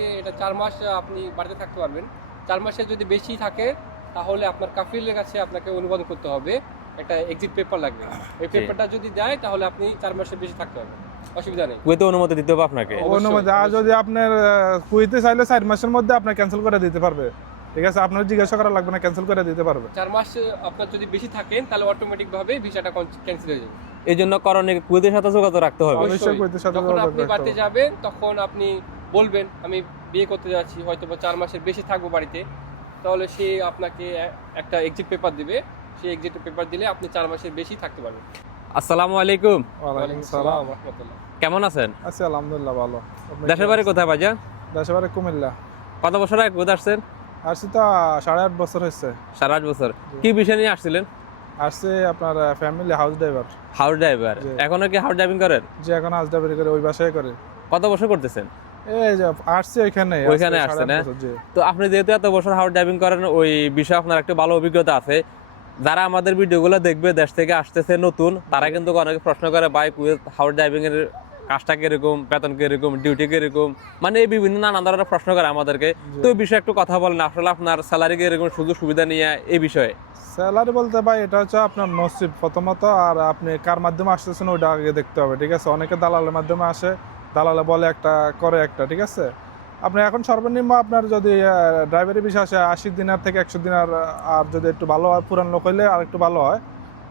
যে এটা 4 মাস আপনি বাড়িতে থাকতে পারবেন। 4 মাসের যদি বেশি থাকে তাহলে আপনার কাফিলের কাছে আপনাকে অনুমোদন করতে হবে। একটা এক্সিট পেপার লাগবে। এই পেপারটা যদি দেয় তাহলে আপনি 4 মাসের বেশি থাকতে পারবেন। অসুবিধা নেই। কুয়েতে অনুমতি দিতে হবে আপনাকে। অনুমতি আর যদি আপনার কুয়েতে চাইলে 4 মাসের মধ্যে আপনি ক্যান্সেল করে দিতে পারবে। ঠিক আছে, আপনার জিজ্ঞাসা করা লাগবে না, ক্যান্সেল করে দিতে পারবে। 4 মাস আপনার যদি বেশি থাকেন তাহলে অটোমেটিক ভাবে ভিসাটা ক্যান্সেল হয়ে যাবে। এই জন্য করণীয় কুয়েতের সাথে যোগাযোগ রাখতে হবে। অবশ্যই কুয়েতের সাথে যখন যোগাযোগ আপনি রাখতে বাড়িতে হবে। যাবেন তখন আপনি বলবেন আমি বিয়ে করতে যাচ্ছি, হয়তো বা 4 মাসের বেশি থাকবো বাড়িতে, তাহলে সে আপনাকে একটা এক্সিট পেপার দিবে। সেই এক্সিট পেপার দিলে আপনি 4 মাসের বেশি থাকতে পারবেন। আসসালামু আলাইকুম। ওয়ালাইকুম সালাম। রাহমাতুল্লাহ। কেমন আছেন? আছি আলহামদুলিল্লাহ ভালো। আপনি দেশের বাড়ি কোথায় ভাইজান? দেশের বাড়ি কুমিল্লা। কত বছর আগে কোথায় আসছেন? আসছি তো 8.5 বছর হয়েছে। 7-8 বছর। কি বিষয় নিয়ে আসছিলেন? আসছি আপনার family house driver. House driver. জি। এখনো কি হাউস ড্রাইভিং করেন? যে এখন হাউস ড্রাইভারি করে ওই বাসায় করে। কত বছর করতেছেন? এই যে আসছি ওইখানে ওইখানে আসছেন, হ্যাঁ? জি। তো আপনি যেহেতু এত বছর হাউস ড্রাইভিং করেন, ওই বিষয়ে আপনার একটা ভালো অভিজ্ঞতা আছে। যারা আমাদের ভিডিওগুলো দেখবে, দেশ থেকে আসতেছে নতুন, তারা কিন্তু অনেকে প্রশ্ন করে ভাই কুয়েত হাউস ড্রাইভিং এর কাজটা কিরকম, বেতন কিরকম, ডিউটি কিরকম, মানে এই বিভিন্ন নানা ধরনের প্রশ্ন করে আমাদেরকে। তো এই বিষয়ে একটু কথা বলেন, আসলে আপনার স্যালারি কিরকম, সুযোগ সুবিধা নিয়ে এই বিষয়ে। স্যালারি বলতে ভাই এটা হচ্ছে আপনার নসিব প্রথমত, আর আপনি কার মাধ্যমে আসতেছেন ওইটা আগে দেখতে হবে। ঠিক আছে, অনেকে দালালের মাধ্যমে আসে, দালালে বলে একটা করে একটা। ঠিক আছে, আপনি এখন সর্বনিম্ন আপনার যদি ড্রাইভারি বিষয় আসে 80 দিনার থেকে 100 দিনার, আর যদি একটু ভালো হয় পুরান লোক হইলে আর একটু ভালো হয়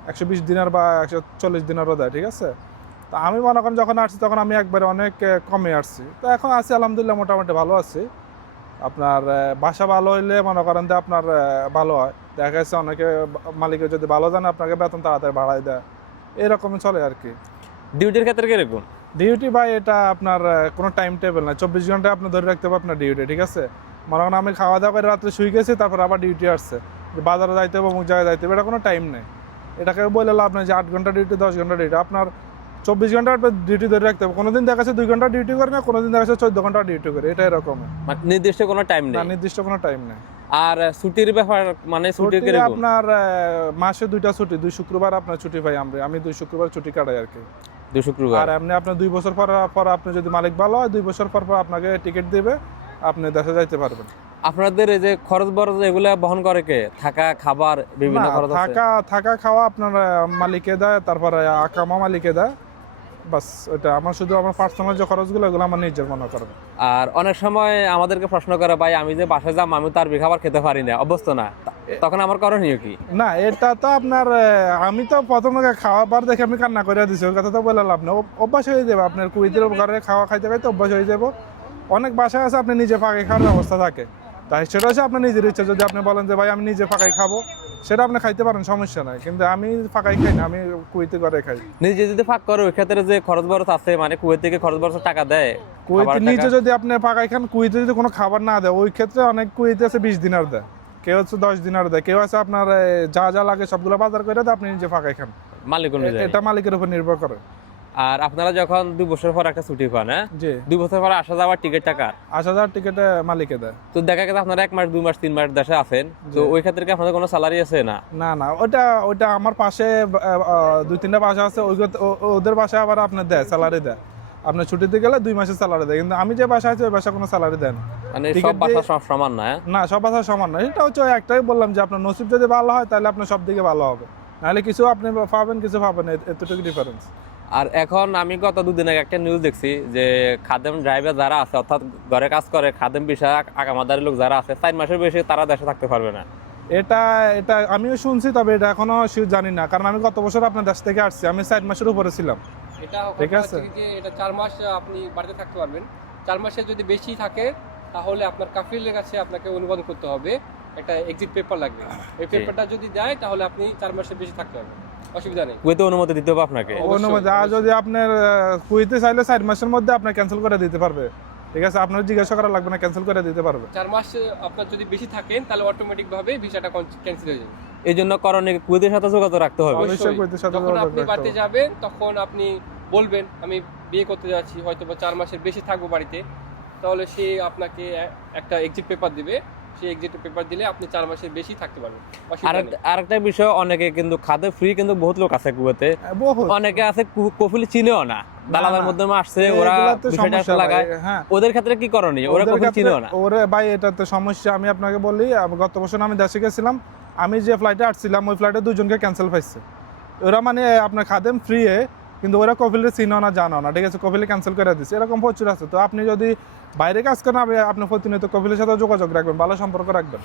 120 দিনার বা 140 দিনারও দেয়। ঠিক আছে, তো আমি মনে করেন যখন আসছি তখন আমি একবারে অনেক কমে আসছি, তো এখন আছি আলহামদুলিল্লাহ মোটামুটি ভালো আছি। আপনার বাসা ভালো হইলে মনে করেন যে আপনার ভালো হয়। দেখা যাচ্ছে অনেকে মালিকে যদি ভালো জানে আপনাকে বেতন তাড়াতাড়ি বাড়াই দেয়, এরকমই চলে আর কি। ডিউটির ক্ষেত্রে কিরকম? ডিউটি ভাই এটা আপনার কোনো টাইম টেবিল না, 24 ঘন্টা আপনি ধরে রাখতে হবে আপনার ডিউটি। ঠিক আছে, মনে করেন আমি খাওয়া দাওয়া করে রাত্রে শুয়ে গেছি, তারপর আবার ডিউটি আসছে, বাজারে যাইতে হবে, অমুক জায়গায় যাইতে হবে, এটা কোনো টাইম নেই। এটাকে বলে লাভ নেই যে 8 ঘন্টা ডিউটি 10 ঘন্টা ডিউটি। আপনার 24 ঘন্টা ডিউটি ধরে রাখতে হবে। কোনোদিন দেখা যাচ্ছে 2 ঘন্টা ডিউটি করে না, কোনোদিন দেখা যাচ্ছে 14 ঘন্টা ডিউটি করে, এটা এরকম মানে নির্দিষ্ট কোনো টাইম না, নেই। নির্দিষ্ট কোনো টাইম নেই। আর ছুটির ব্যাপার, মানে ছুটি ছুটি কিরকম? আপনার মাসে 2টা ছুটি, 2 শুক্রবার আপনার ছুটি পাই আমি 2 শুক্রবার ছুটি কাটাই আর কি। 2 শুক্রবার। আর এমনি আপনার 2 বছর পর আপনি যদি মালিক ভালো হয় 2 বছর পর আপনাকে টিকিট দিবে, আপনি দেশে যাইতে পারবেন। আপনাদের এই যে খরচ বরচ এগুলা বহন করে কে? থাকা, খাবার, বিভিন্ন না, খরচ আছে? থাকা খাওয়া আপনার মালিকে দেয়, তারপরে আকামা মালিকে দেয়, বাস। ওইটা আমার শুধু আমার পার্সোনাল যে খরচগুলো এগুলো আমার নিজের মনে করেন। আর অনেক সময় আমাদেরকে প্রশ্ন করে ভাই আমি যে বাসায় যাম, আমি তার খাবার খেতে পারি না, অভ্যস্ত না, তখন আমার করণীয় কি? না, এটা তো আপনার আমি তো প্রথমে খাওয়াবার দেখে আমি কান্না করে দিছি, ওই কথা তো বলে লাভ নেই। অভ্যাস হয়ে যাবে আপনার কুয়েতের ঘরে খাওয়া খাইতে খাইতে অভ্যাস হয়ে যাবো। অনেক বাসায় আছে আপনি নিজে ফাঁকাই খাওয়ার ব্যবস্থা থাকে, তাই সেটা হচ্ছে আপনার নিজের ইচ্ছা। যদি আপনি বলেন যে ভাই আমি নিজে ফাঁকাই খাবো, সেটা আপনি খাইতে পারেন, সমস্যা নাই। কিন্তু আমি ফাঁকাই খাই না, আমি কুয়েতে ঘরে খাই। নিজে যদি ফাঁক করে ওই ক্ষেত্রে যে খরচ বরচ আছে, মানে কুয়েত থেকে খরচ বরচ টাকা দেয় কুয়েতে খাবারের নিজে টাকা? যদি আপনি ফাঁকাই খান, কুয়েতে যদি কোনো খাবার না দেয়, ওই ক্ষেত্রে অনেক কুয়েতে আছে 20 দিনার দেয়, কেউ হচ্ছে 10 দিনার দেয়, কেউ আছে আপনার যা যা লাগে সবগুলো বাজার করে দেয়, আপনি নিজে ফাঁকাই খান। মালিক অনুযায়ী। এটা মালিকের উপর নির্ভর করে। আর আপনারা যখন 2 বছর পর একটা ছুটি পান, হ্যাঁ, জি, 2 বছর পর আসা যাওয়ার টিকিট টাকা 80,000 টিকিটে মালিকে দেয়। তো দেখা গেছে আপনারা 1 মাস 2 মাস 3 মাস দেশে আছেন, তো ওই ক্ষেত্রে কি আপনাদের কোনো স্যালারি আছে? না না না, ওটা আমার পাশে 2-3টা বাসা আছে, ওদের বাসায় আবার আপনার দেয়, স্যালারি দেয়। আপনার ছুটিতে গেলে 2 মাসের স্যালারি দেয়, কিন্তু আমি যে বাসায় আছি ওই বাসা কোনো স্যালারি দেয় না। মানে টিকিট সব বাসা দিয়ে- সব সমান না, হ্যাঁ? না, সব বাসা সমান না। এটা হচ্ছে ওই একটাই বললাম যে আপনার নসিব যদি ভালো হয় তাহলে আপনার সব দিকে ভালো হবে, নাহলে কিছু আপনি পাবেন কিছু পাবেন, এতটুকু ডিফারেন্স। আর এখন আমি গত 2 দিন আগে একটা নিউজ দেখছি যে খাদেম ড্রাইভার যারা আছে, অর্থাৎ ঘরে কাজ করে খাদেম বিষয় আকামাদারি লোক যারা আছে, 4 মাসের বেশি তারা দেশে থাকতে পারবে না। এটা এটা আমিও শুনছি, তবে এটা এখনো শিওর জানি না, কারণ আমি গত বছর আপনার দেশ থেকে আসছি, আমি 4 মাসের উপরে ছিলাম। এটা ঠিক কথা আছে। হচ্ছে কি যে এটা 4 মাস আপনি বাড়িতে থাকতে পারবেন। 4 মাসের যদি বেশি থাকে তাহলে আপনার কাফিলের কাছে আপনাকে অনুমোদন করতে হবে। একটা এক্সিট পেপার লাগবে। এই পেপারটা যদি দেয় তাহলে আপনি 4 মাসের বেশি থাকতে পারবেন। অসুবিধা নেই। কুয়েতে অনুমতি দিতে হবে আপনাকে। অবশ্যই, অনুমতি আর যদি আপনার কুয়েতে চাইলে 4 মাসের মধ্যে আপনার ক্যান্সেল করে দিতে পারবে। ঠিক আছে, আপনার জিজ্ঞাসা করা লাগবে না, ক্যান্সেল করে দিতে পারবে। 4 মাস আপনার যদি বেশি থাকেন তাহলে অটোমেটিক ভাবে ভিসাটা ক্যান্সেল হয়ে যাবে। এই জন্য করণীয় কুয়েতের সাথে যোগাযোগ রাখতে হবে। অবশ্যই কুয়েতের সাথে যখন যোগাযোগ আপনি রাখতে বাড়িতে হবে। যাবেন তখন আপনি বলবেন আমি বিয়ে করতে যাচ্ছি, হয়তো বা 4 মাসের বেশি থাকবো বাড়িতে, তাহলে সে আপনাকে একটা এক্সিট পেপার দিবে। সেই এক্সিট পেপার দিলে আপনি 4 মাসের বেশি থাকতে পারবেন, অসুবিধা নেই। আরেকটা বিষয়, অনেকে কিন্তু খাদে ফ্রি কিন্তু বহুত লোক আছে কুয়েতে, বহুত অনেকে আছে কফিল চিনেও না, দালালের মাধ্যমে আসছে, ওরা এগুলাতে বিষয়টা সমস্যা লাগায়। ভাই, হ্যাঁ। ওদের ক্ষেত্রে কি করণীয়? ওরা ওদের কফিল ক্ষেত্রে- চিনেও না। ওরে ভাই এটা তো সমস্যা। আমি আপনাকে বলি, গত বছর আমি দেশে গেছিলাম, আমি যে ফ্লাইটে আসছিলাম ওই ফ্লাইটে 2 জনকে ক্যান্সেল পাইছে। ওরা মানে আপনার খাদেম ফ্রি কিন্তু ওরা কফিলের চিনো না, জানো না, ঠিক আছে, কফিলে ক্যান্সেল করে দিচ্ছে, এরকম প্রচুর আছে। তো আপনি যদি বাইরে কাজ করেন আপনি প্রতিনিয়ত কফিলের সাথে যোগাযোগ রাখবেন, ভালো সম্পর্ক রাখবেন,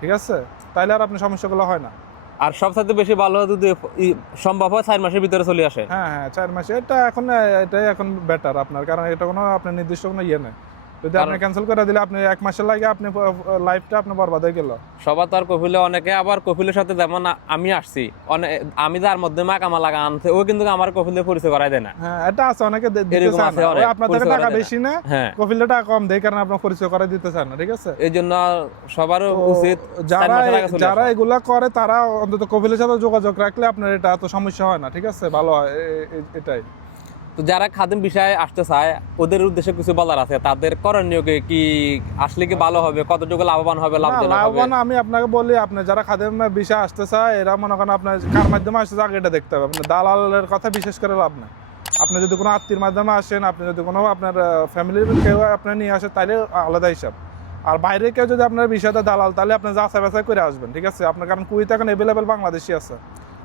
ঠিক আছে, তাইলে আর আপনার সমস্যাগুলো হয় না। আর সবসাথে বেশি ভালো যদি সম্ভব হয় 4 মাসের ভিতরে চলে আসে। হ্যাঁ হ্যাঁ, 4 মাসে এটাই এখন বেটার আপনার, কারণ এটা কোনো আপনার নির্দিষ্ট কোনো ইয়ে নেই। যদি আপনি ক্যান্সেল করে দিলে আপনি 1 মাসের লাগে আপনি লাইফটা আপনার বরবাদ হয়ে গেল। সবার তো আর কফিলে, অনেকে আবার কফিলের সাথে, যেমন আমি আসছি, আমি যার মধ্যে কামা লাগা আনছে, ও কিন্তু আমার কফিলে পরিচয় করাই দেয় না। হ্যাঁ, এটা আছে, অনেকে দিতে এরকম চায় আছে না। অনেক, ওই আপনার থেকে পরিচয় টাকা করায় দেয় বেশি না, হ্যাঁ, কফিলে টাকা কম দেয়, কারণ আপনার পরিচয় করে দিতে চায় না, ঠিক আছে। এই জন্য সবার তো উচিত 4 মাসের আগে চলে যারা আসা। এগুলা করে তারা অন্তত কফিলের সাথে যোগাযোগ রাখলে আপনার এটা এত সমস্যা হয় না, ঠিক আছে, ভালো হয় এটাই। তো যারা খাদিম বিষয়ে আসতে চায়, ওদের উদ্দেশ্যে কিছু বলার আছে, তাদের করণীয় কি আসলে কি ভালো হবে, কতটুকু লাভবান হবে, না, লাভজনক হবে? লাভবান আমি আপনাকে বলি, আপনি যারা খাদেম বিষয় আসতে চায় এরা মনে করেন আপনার কার মাধ্যমে আসতে চায় আগে এটা দেখতে হবে। আপনি দালালের কথা বিশেষ করে লাভ নাই। আপনি যদি কোনো আত্মীয়র মাধ্যমে আসেন, আপনি যদি কোনো আপনার ফ্যামিলির কেউ আপনি নিয়ে আসেন, তাহলে আলাদা হিসাব। আর বাইরে কেউ যদি আপনার বিষয়টা দালাল, তাহলে আপনি যাচাই বাছাই করে আসবেন, ঠিক আছে। আপনার কারণ কুইতে এখন অ্যাভেলেবেল বাংলাদেশি আছে,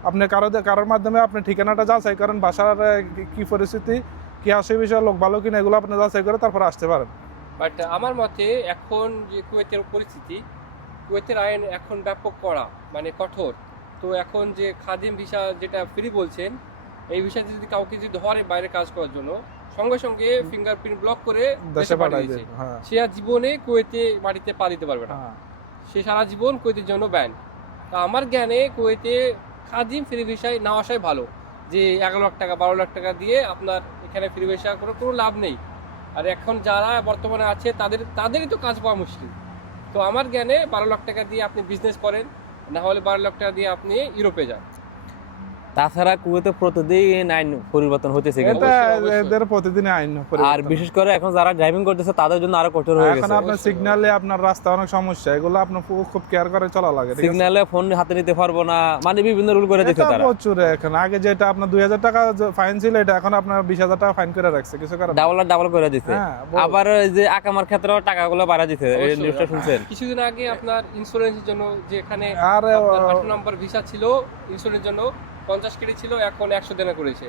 আপনি কারোর মাধ্যমে আপনি ঠিকানাটা যাচাই করেন, বাসার কি পরিস্থিতি, কি আসে বিষয়, লোক ভালো কিনা, এগুলো আপনি যাচাই করে তারপর আসতে পারেন। বাট আমার মতে এখন যে কুয়েতের পরিস্থিতি, কুয়েতের আইন এখন ব্যাপক কড়া, মানে কঠোর। তো এখন যে খাদিম ভিসা যেটা ফ্রি বলছেন, এই ভিসাতে যদি কাউকে যদি ধরে বাইরে কাজ করার জন্য, সঙ্গে সঙ্গে ফিঙ্গারপ্রিন্ট ব্লক করে দেশে পাঠিয়ে দিয়েছে। হ্যাঁ সে আর জীবনে কুয়েতে মাটিতে পা দিতে পারবে না, হ্যাঁ। সে সারা জীবন কুয়েতের জন্য ব্যান। তা আমার জ্ঞানে কুয়েতে খাদিম ফ্রি ভিসায় না আসাই ভালো, যে 11 লাখ টাকা 12 লাখ টাকা দিয়ে আপনার এখানে ফ্রি ভিসা কোনো লাভ নেই। আর এখন যারা বর্তমানে আছে তাদেরই তো কাজ পাওয়া মুশকিল। তো আমার জ্ঞানে 12 লাখ টাকা দিয়ে আপনি বিজনেস করেন, না হলে 12 লাখ টাকা দিয়ে আপনি ইউরোপে যান। তাছাড়া কুয়েতে প্রতিদিন আইন পরিবর্তন হতেছে কিন্তু। এটা অবশ্যই। এদের প্রতিদিন আইন আর পরিবর্তন। বিশেষ করে এখন যারা ড্রাইভিং করতেছে তাদের জন্য আরো কঠোর হয়ে এখন গেছে। আপনার সিগন্যালে আপনার রাস্তা অনেক সমস্যা, এগুলো আপনার খুব কেয়ার করে চলা লাগে, ঠিক আছে। সিগন্যালে ফোন হাতে নিতে পারবো না, মানে বিভিন্ন রুল করে দিচ্ছে এটা তারা। প্রচুর। এখন আগে যেটা আপনার 2000 টাকা ফাইন ছিল, এটা এখন আপনার 20,000 টাকা ফাইন করে রাখছে, কিছু করে না। ডাবল করে দিচ্ছে। হ্যাঁ, আবার এই যে আকামার ক্ষেত্রেও টাকাগুলো বাড়া দিচ্ছে, এই অবশ্যই। নিউজটা শুনছেন? কিছুদিন আগে আপনার ইন্স্যুরেন্সের জন্য যে এখানে আর 8 নম্বর ভিসা ছিল, ইন্স্যুরেন্সের জন্য 50 কেডি ছিল, এখন 100 দেনা করেছে।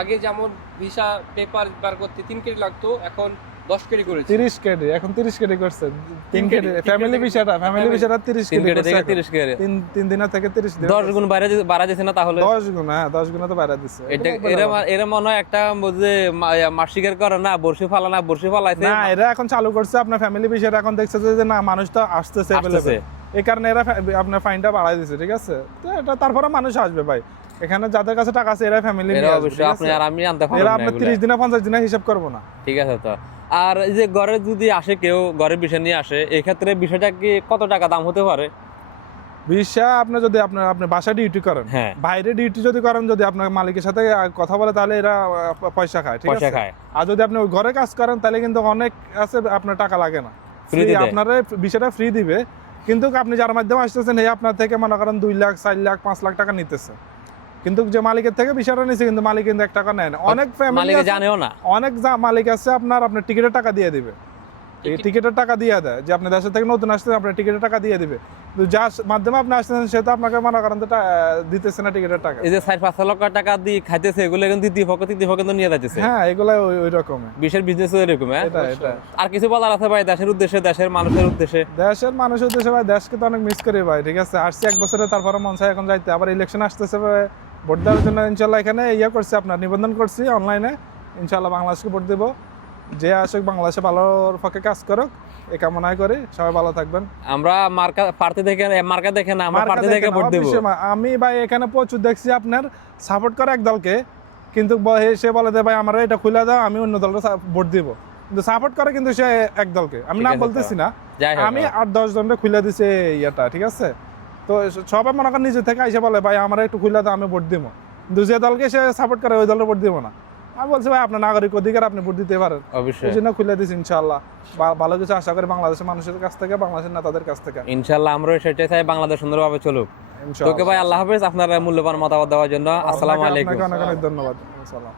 আগে যেমন ভিসা পেপার বার করতে 3 কেডি লাগতো, এখন 10 কেডি করেছে। 30 কেডি, এখন 30 কেডি করছে। 3 কেডি কেডি, ফ্যামিলি বিষয়টা 30 3 কেডি কেটে করছে থেকে এখন। 30 কেটে 3 দিনের থেকে 30 দিন, 10 গুণ বাড়া দিচ্ছে না তাহলে? 10 গুণ, হ্যাঁ 10 গুণ তো বাইরে দিচ্ছে। এটা এরা মনে হয় একটা যে মাস শিকার করে না, বর্ষি ফালাইছে না, এরা এখন চালু করছে আপনার ফ্যামিলি বিষয়টা, এখন দেখছে যে না মানুষ তো আসতেছে আসতেছে। এই কারণে এরা আপনার ফাইনটা বাড়াই দিচ্ছে, ঠিক আছে। তো এটা তারপরে মানুষ আসবে ভাই, এখানে যাদের কাছে টাকা আছে এরা ফ্যামিলি এরা নিয়ে আসবে, অবশ্যই, ঠিক আপনি আছে? আর আমি আনতে পারবো এরা না আপনার এগুলা। 30 দিনে 50 দিনে হিসাব করবো না। ঠিক আছে। তো আর এই যে ঘরে যদি আসে কেউ, ঘরের বিষয় নিয়ে আসে, এই ক্ষেত্রে বিষয়টা কি কত টাকা দাম হতে পারে? ভিসা আপনি যদি আপনি বাসায় ডিউটি করেন, হ্যাঁ, বাইরে ডিউটি যদি করেন, যদি আপনার মালিকের সাথে কথা বলে, তাহলে এরা পয়সা খায়, ঠিক পয়সা আছে। খায়। আর যদি আপনি ওই ঘরে কাজ করেন, তাহলে কিন্তু অনেক আছে আপনার টাকা লাগে না, Free দিয়ে দেয়। আপনার ভিসাটা ফ্রি দিবে। কিন্তু আপনি যার মাধ্যমে আসতেছেন, এই আপনার থেকে মনে করেন 2 লাখ 4 লাখ 5 লাখ টাকা নিতেছে, কিন্তু যে মালিকের থেকে ভিসাটা নিচ্ছে, কিন্তু মালিক কিন্তু 1 টাকা নেয় না। অনেক ফ্যামিলি মালিকে জানেও না। অনেক মালিক আছে আপনার টিকিটের টাকা দিয়ে দিবে, টিকিটের টাকা দিয়ে দেয়, যে আপনি দেশের থেকে নতুন আসছেন আপনার টিকিটের টাকা দিয়ে দিবে, কিন্তু যার মাধ্যমে আপনি আসতেছেন সে তো আপনাকে মনে করেন দিতেছে না টিকিটের টাকা। এই যে 4-5 লক্ষ টাকা দিয়ে খাইতেছে, এগুলো কিন্তু দ্বিতীয় পক্ষ নিয়ে যাচ্ছে। হ্যাঁ, এগুলা ওই রকম বিশের বিজনেস এরকম। হ্যাঁ, এটা আর কিছু বলার আছে ভাই দেশের উদ্দেশ্যে, দেশের মানুষের উদ্দেশ্যে? দেশের মানুষের উদ্দেশ্যে ভাই, দেশকে তো অনেক মিস করি ভাই, ঠিক আছে। আসছি 1 বছরে, তারপরে মন চায় এখন যাইতে। আবার ইলেকশন আসতেছে ভাই, ভোট দেওয়ার জন্য ইনশাল্লাহ এখানে করছি, আপনার নিবন্ধন করছি অনলাইনে, ইনশাল্লাহ বাংলাদেশকে ভোট দেবো। যে আসুক বাংলাদেশে ভালোর পক্ষে কাজ করুক, এই কামনাই করি। সবাই ভালো থাকবেন। আমরা মার্কা দেখে না, আমরা প্রার্থী দেখে ভোট দেব। আমি ভাই এখানে প্রচুর দেখছি আপনার সাপোর্ট করে এক দলকে, কিন্তু সে বলে যে ভাই আমার এটা খুলে দাও, আমি অন্য দলকে ভোট দিব, কিন্তু সাপোর্ট করে কিন্তু সে এক দলকে। আমি ঠিক নাম আছে, বলতেছি না, যাই হোক, আমি 8-10 জনকে খুলে দিছে ইয়েটা, ঠিক আছে। তো সবাই মনে করেন নিজে থেকে এসে বলে ভাই আমার একটু খুলে দাও, আমি ভোট দিব, কিন্তু যে দলকে সে সাপোর্ট করে ওই দলের ভোট দিব না। আমি বলছি ভাই আপনার নাগরিক অধিকার, আপনি ভোট দিতে পারেন, এই অবশ্যই জন্য খুলে দিচ্ছি ইনশাআল্লাহ। ভালো কিছু আশা করি বাংলাদেশের মানুষের কাছ থেকে, বাংলাদেশের নেতাদের কাছ থেকে ইনশাআল্লাহ আমরাও সেটাই চাই, বাংলাদেশ সুন্দরভাবে চলুক। ইনশাআল্লাহ। তোকে ভাই আল্লাহ হাফেজ, আপনার মূল্যবান মতামত দেওয়ার জন্য। আসসালামু আলাইকুম। আপনাকে অনেক অনেক ধন্যবাদ। আসসালাম।